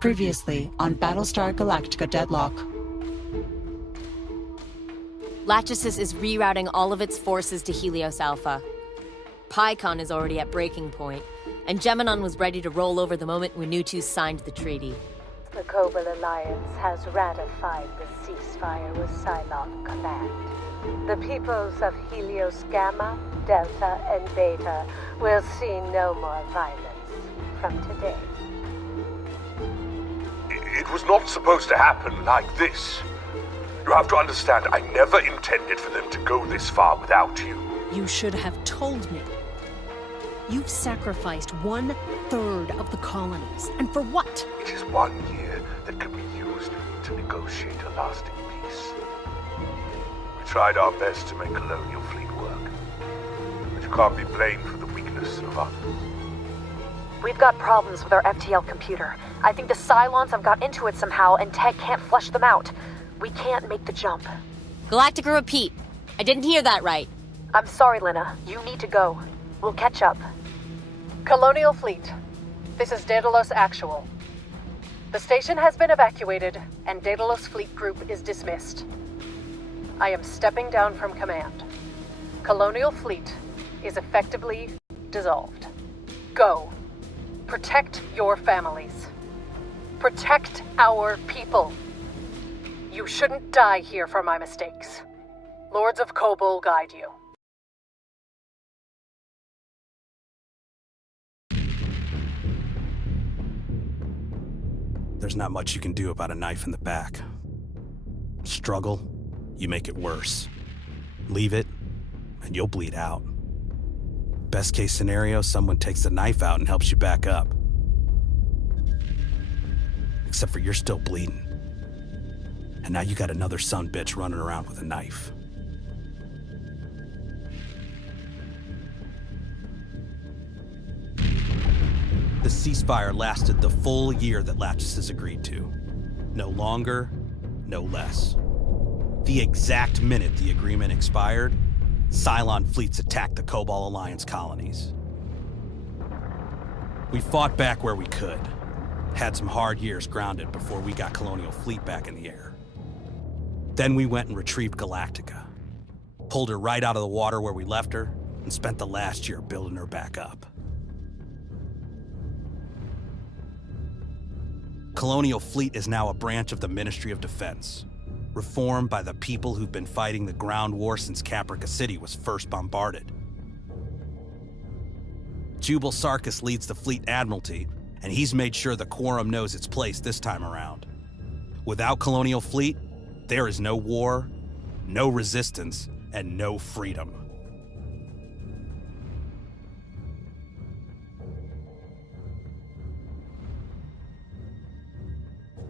Previously on Battlestar Galactica Deadlock. Latchesis is rerouting all of its forces to Helios Alpha. PyCon is already at breaking point, and Geminon was ready to roll over the moment Winutu signed the treaty. The Cobalt Alliance has ratified the ceasefire with Cylon Command. The peoples of Helios Gamma, Delta, and Beta will see no more violence from today. It was not supposed to happen like this. You have to understand, I never intended for them to go this far without you. You should have told me. You've sacrificed 1/3 of the colonies. And for what? It is 1 year that can be used to negotiate a lasting peace. We tried our best to make colonial fleet work, but you can't be blamed for the weakness of others. We've got problems with our FTL computer. I think the Cylons have got into it somehow, and Tech can't flush them out. We can't make the jump. Galactica, repeat. I didn't hear that right. I'm sorry, Lena. You need to go. We'll catch up. Colonial Fleet, this is Daedalus Actual. The station has been evacuated, and Daedalus Fleet Group is dismissed. I am stepping down from command. Colonial Fleet is effectively dissolved. Go. Protect your families. Protect our people. You shouldn't die here for my mistakes. Lords of Kobol guide you. There's not much you can do about a knife in the back. Struggle, you make it worse. Leave it, and you'll bleed out. Best case scenario, someone takes the knife out and helps you back up. Except for you're still bleeding. And now you got another son bitch running around with a knife. The ceasefire lasted the full year that Latchesis agreed to. No longer, no less. The exact minute the agreement expired, Cylon fleets attacked the Cobalt Alliance colonies. We fought back where we could. Had some hard years grounded before we got Colonial Fleet back in the air. Then we went and retrieved Galactica. Pulled her right out of the water where we left her, and spent the last year building her back up. Colonial Fleet is now a branch of the Ministry of Defense, reformed by the people who've been fighting the ground war since Caprica City was first bombarded. Jubal Sarkis leads the Fleet Admiralty, and he's made sure the Quorum knows its place this time around. Without Colonial Fleet, there is no war, no resistance, and no freedom.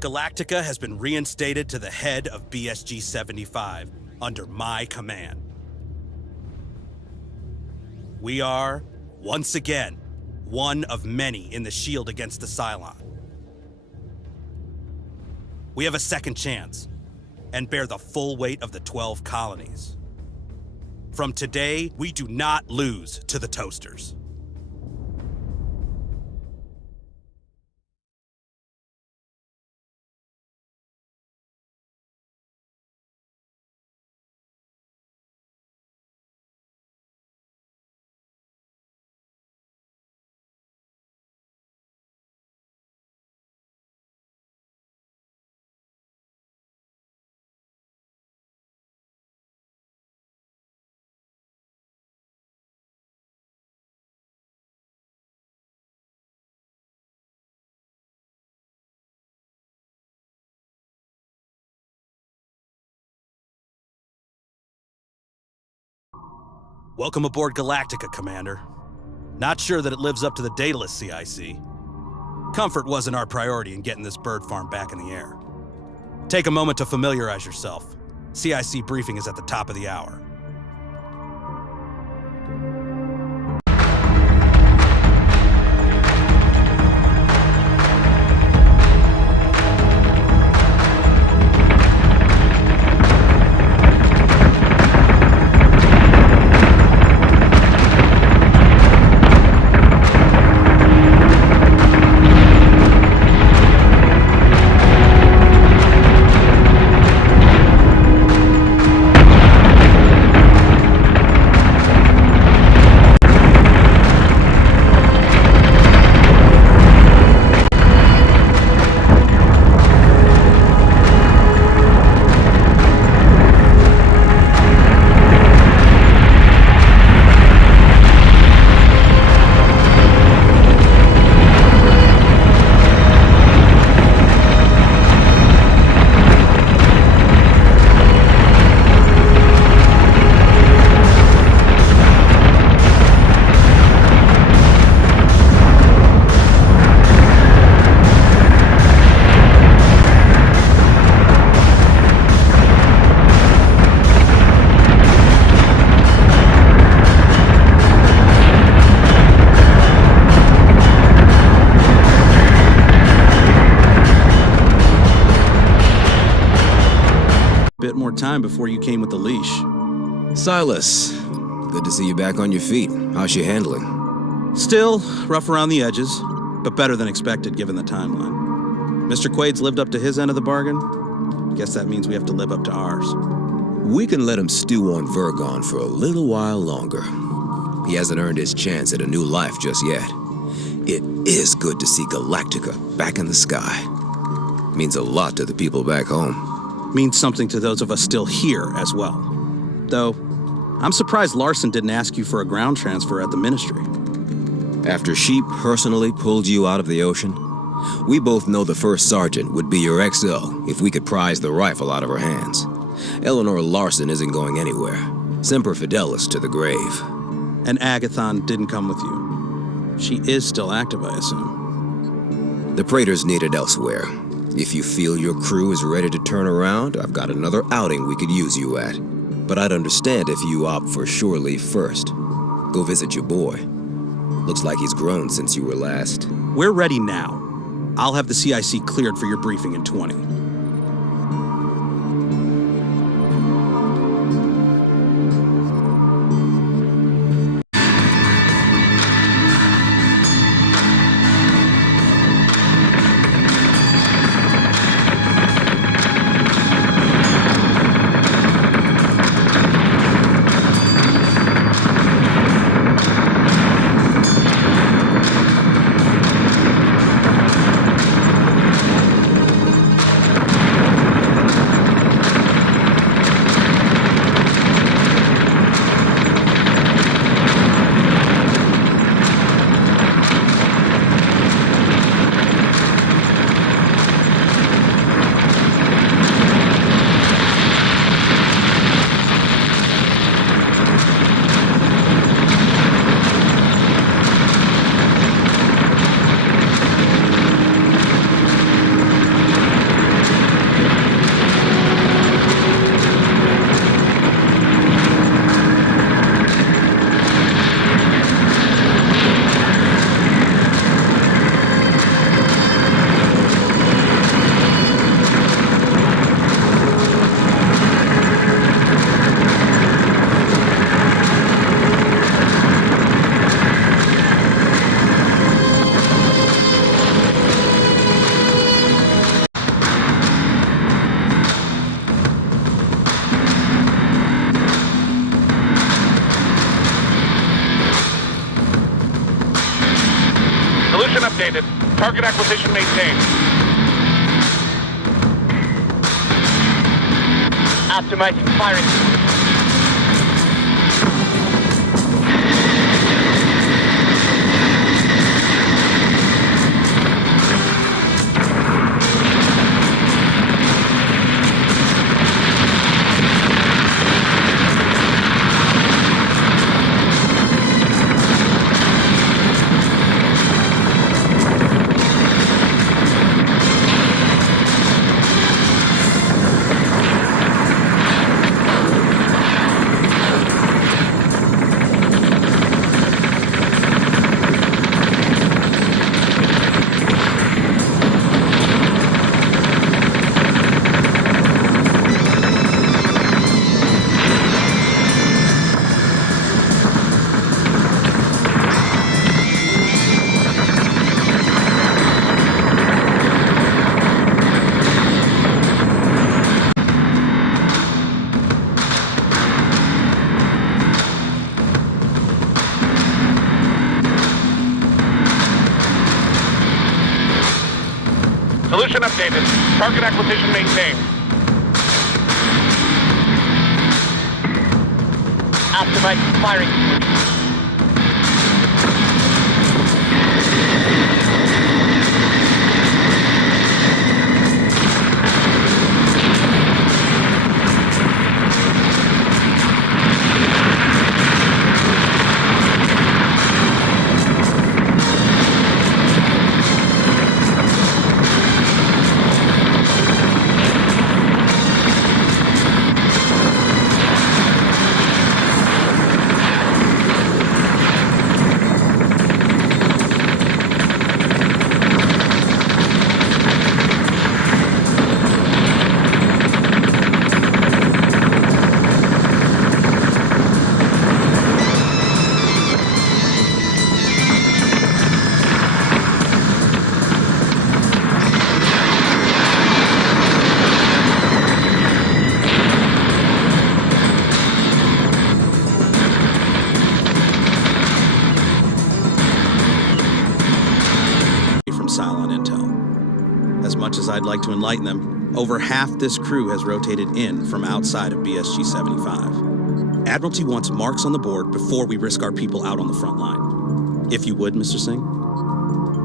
Galactica has been reinstated to the head of BSG 75 under my command. We are, once again, one of many in the shield against the Cylon. We have a second chance and bear the full weight of the 12 colonies. From today, we do not lose to the Toasters. Welcome aboard Galactica, Commander. Not sure that it lives up to the Daedalus CIC. Comfort wasn't our priority in getting this bird farm back in the air. Take a moment to familiarize yourself. CIC briefing is at the top of the hour. time before you came with the leash. Silas, good to see you back on your feet. How's she handling? Still rough around the edges, but better than expected given the timeline. Mr. Quaid's lived up to his end of the bargain. Guess that means we have to live up to ours. We can let him stew on Vergon for a little while longer. He hasn't earned his chance at a new life just yet. It is good to see Galactica back in the sky. Means a lot to the people back home. Means something to those of us still here as well. Though, I'm surprised Larson didn't ask you for a ground transfer at the Ministry. After she personally pulled you out of the ocean, we both know the first sergeant would be your XO if we could prise the rifle out of her hands. Eleanor Larson isn't going anywhere. Semper Fidelis to the grave. And Agathon didn't come with you. She is still active, I assume. The Praetor's needed elsewhere. If you feel your crew is ready to turn around, I've got another outing we could use you at. But I'd understand if you opt for shore leave first. Go visit your boy. Looks like he's grown since you were last. We're ready now. I'll have the CIC cleared for your briefing in 20. Updated. Target acquisition maintained. Optimizing firing. Solution updated. Target acquisition maintained. Optimizing firing solution. Cylon intel. As much as I'd like to enlighten them, over half this crew has rotated in from outside of BSG 75. Admiralty wants marks on the board before we risk our people out on the front line. If you would, Mr. Singh.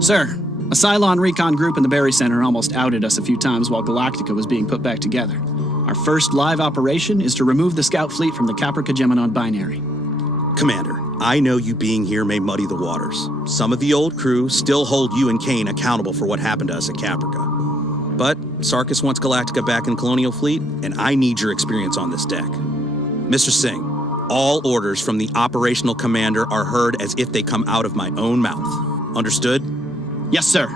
Sir, a Cylon recon group in the Berry Center almost outed us a few times while Galactica was being put back together. Our first live operation is to remove the scout fleet from the Caprica-Gemini binary. Commander, I know you being here may muddy the waters. Some of the old crew still hold you and Kane accountable for what happened to us at Caprica. But Sarkis wants Galactica back in Colonial Fleet, and I need your experience on this deck. Mr. Singh, all orders from the operational commander are heard as if they come out of my own mouth. Understood? Yes, sir.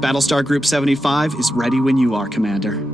Battlestar Group 75 is ready when you are, Commander.